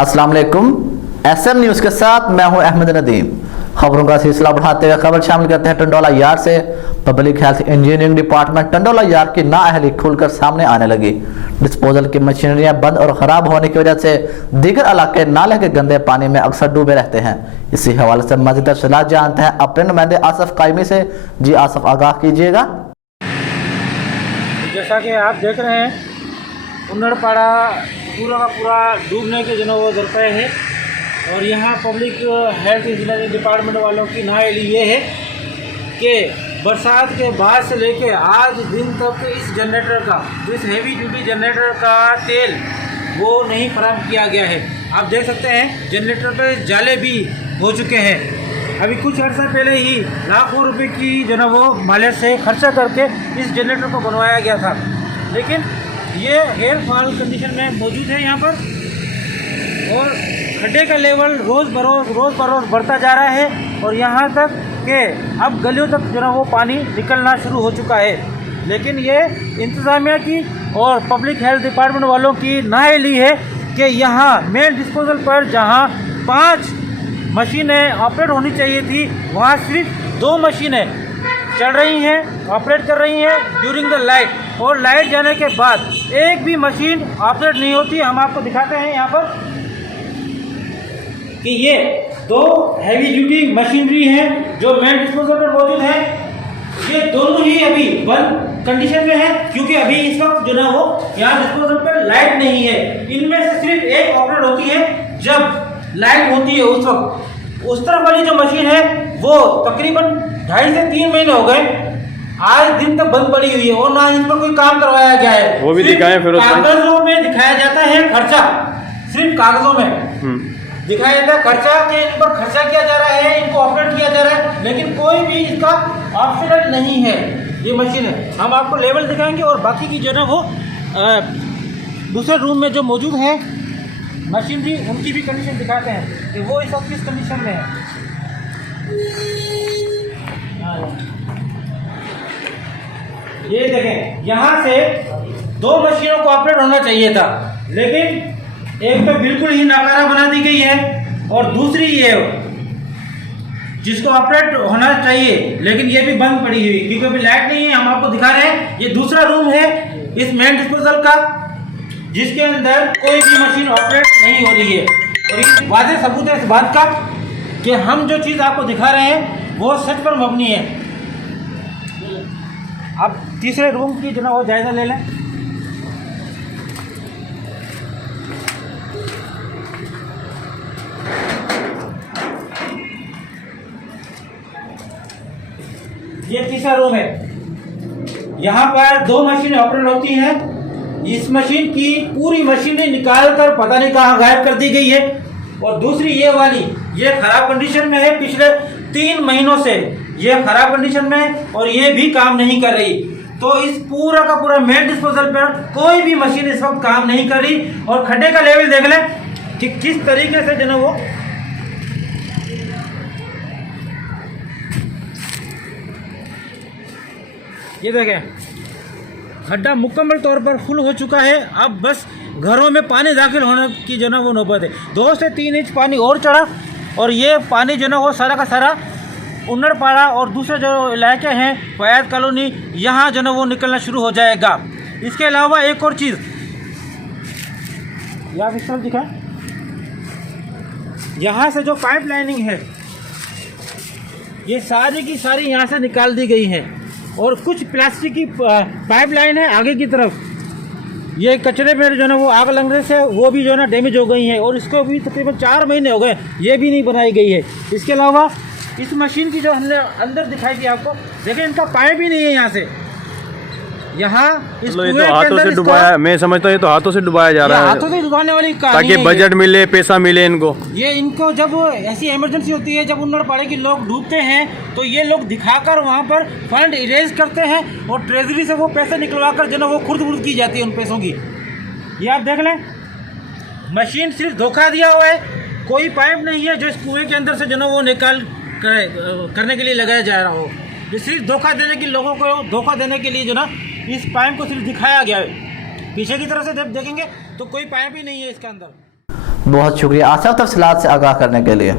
अस्सलाम वालेकुम। SM news के साथ मैं हूं अहमद नदीम। खबरों का सिलसिला बढ़ाते हुए खबर शामिल करते हैं टंडोला यार्ड से। Public health engineering department Tandola yard की नाअहली खुलकर सामने आने लगी। डिस्पोजल की मशीनरियां बंद और ख़राब होने की वजह से दीगर इलाके नाले के गंदे पानी में अक्सर डूबे रहते हैं। इसी हवाले से मज़ीद तफसीलात जानते हैं अपने नुमाइंदे आसफ कायमी से। जी आसफ, आगाह कीजिएगा। जैसा कि आप देख रहे हैं, उन्नड़पाड़ा पूरा का पूरा डूबने के जो वो दर पे है। और यहाँ पब्लिक हेल्थ इंजीनियरिंग डिपार्टमेंट वालों की नाअहली ये है कि बरसात के बाद से लेके आज दिन तक इस जनरेटर का, इस हैवी ड्यूटी जनरेटर का तेल वो नहीं फराहम किया गया है। आप देख सकते हैं जनरेटर पे जाले भी हो चुके हैं। अभी कुछ अर्सा पहले ही लाखों रुपए की जो ना वो मालियत से खर्चा करके इस जनरेटर को बनवाया गया था, लेकिन ये हेयर फॉल कंडीशन में मौजूद है यहाँ पर। और खड्डे का लेवल रोज़ बरोज़ बढ़ता जा रहा है और यहाँ तक कि अब गलियों तक जो ना वो पानी निकलना शुरू हो चुका है। लेकिन ये इंतज़ामिया की और पब्लिक हेल्थ डिपार्टमेंट वालों की नाअहली है कि यहाँ मेन डिस्पोजल पर जहाँ 5 मशीनें ऑपरेट होनी चाहिए थी, वहाँ सिर्फ 2 मशीनें चल रही हैं, ऑपरेट कर रही हैं ड्यूरिंग द लाइट। और लाइट जाने के बाद एक भी मशीन ऑपरेट नहीं होती। हम आपको दिखाते हैं यहाँ पर कि ये 2 हैवी ड्यूटी मशीनरी हैं जो मेन डिस्पोजल पर मौजूद है। ये दोनों ही अभी बंद कंडीशन में है क्योंकि अभी इस वक्त जो ना वो यहाँ डिस्पोजल पर लाइट नहीं है। इनमें से सिर्फ एक ऑपरेट होती है जब लाइट होती है उस वक्त। उस तरफ वाली जो मशीन है वो तकरीबन 2.5 से 3 महीने हो गए आज दिन तक बंद पड़ी हुई है और ना इस पर कोई काम करवाया गया है। वो भी दिखाएं फिर कागजों में दिखाया जाता है खर्चा, सिर्फ कागजों में दिखाया जाता है खर्चा के इन पर खर्चा किया जा रहा है, इनको ऑपरेट किया जा रहा है, लेकिन कोई भी इसका ऑप्शनल नहीं है। ये मशीन है, हम आपको लेवल दिखाएंगे और बाकी की जो ना वो दूसरे रूम में जो मौजूद है मशीनरी उनकी भी कंडीशन दिखाते हैं कि वो इस वक्त किस कंडीशन में है। ये देखें, यहाँ से 2 मशीनों को ऑपरेट होना चाहिए था, लेकिन एक तो बिल्कुल ही नाकारा बना दी गई है और दूसरी ये जिसको ऑपरेट होना चाहिए लेकिन ये भी बंद पड़ी हुई क्योंकि अभी लाइट नहीं है। हम आपको दिखा रहे हैं, ये दूसरा रूम है इस मेन डिस्पोजल का जिसके अंदर कोई भी मशीन ऑपरेट नहीं हो रही है। और ये वाज़ेह सबूत है इस बात का कि हम जो चीज़ आपको दिखा रहे हैं वो सच पर मबनी है। आप तीसरे रूम की जो ना वो जायज़ा ले लें। ये तीसरा रूम है, यहाँ पर 2 मशीनें ऑपरेट होती हैं। इस मशीन की पूरी मशीनें निकाल कर पता नहीं कहाँ गायब कर दी गई है। और दूसरी ये वाली ये खराब कंडीशन में है, पिछले 3 महीनों से ये खराब कंडीशन में है और ये भी काम नहीं कर रही। तो इस पूरा का पूरा मेन डिस्पोजल पर कोई भी मशीन इस वक्त काम नहीं कर रही। और खड्डे का लेवल देख लें कि किस तरीके से जो है वो ये देखें, खड्डा मुकम्मल तौर पर फुल हो चुका है। अब बस घरों में पानी दाखिल होने की जो ना वो नौबत है। 2 से 3 इंच पानी और चढ़ा और ये पानी जो ना वो सारा का सारा उन्नड़पाड़ा और दूसरे जो इलाके हैं फयाद कॉलोनी यहाँ जो ना वो निकलना शुरू हो जाएगा। इसके अलावा एक और चीज़ यहाँ इस तरफ दिखाएं, यहाँ से जो पाइप लाइनिंग है ये सारी की सारी यहाँ से निकाल दी गई है और कुछ प्लास्टिक की पाइप लाइन है आगे की तरफ। ये कचरे में जो ना वो आग लगने से वो भी जो ना डैमेज हो गई है और इसको भी तकरीबन 4 महीने हो गए, ये भी नहीं बनाई गई है। इसके अलावा इस मशीन की जो हमने अंदर दिखाई थी आपको, देखें इनका पाइप भी नहीं है यहाँ से। यहाँ इस ये तो हाथों से डुबाया, मैं समझता हूँ ये तो हाथों से डुबाया जा रहा है, हाथों से डुबाने वाली ताकि बजट मिले, पैसा मिले इनको। ये इनको जब ऐसी इमरजेंसी होती है, जब उन्नड़पाड़े के लोग डूबते हैं तो ये लोग दिखाकर वहाँ पर फंड इरेज करते हैं और ट्रेजरी से वो पैसे निकलवा कर जो ना वो खुर्द की जाती है उन पैसों की। ये आप देख लें, मशीन सिर्फ धोखा दिया हुआ है, कोई पाइप नहीं है जो इस कुएँ के अंदर से जो ना वो निकाल करने के लिए लगाया जा रहा हो। ये सिर्फ धोखा देने के, लोगों को धोखा देने के लिए जो ना इस पाइप को सिर्फ दिखाया गया है। पीछे की तरफ से जब देखेंगे तो कोई पाइप ही नहीं है इसके अंदर। बहुत शुक्रिया आसिफ तफसीलात से आगाह करने के लिए।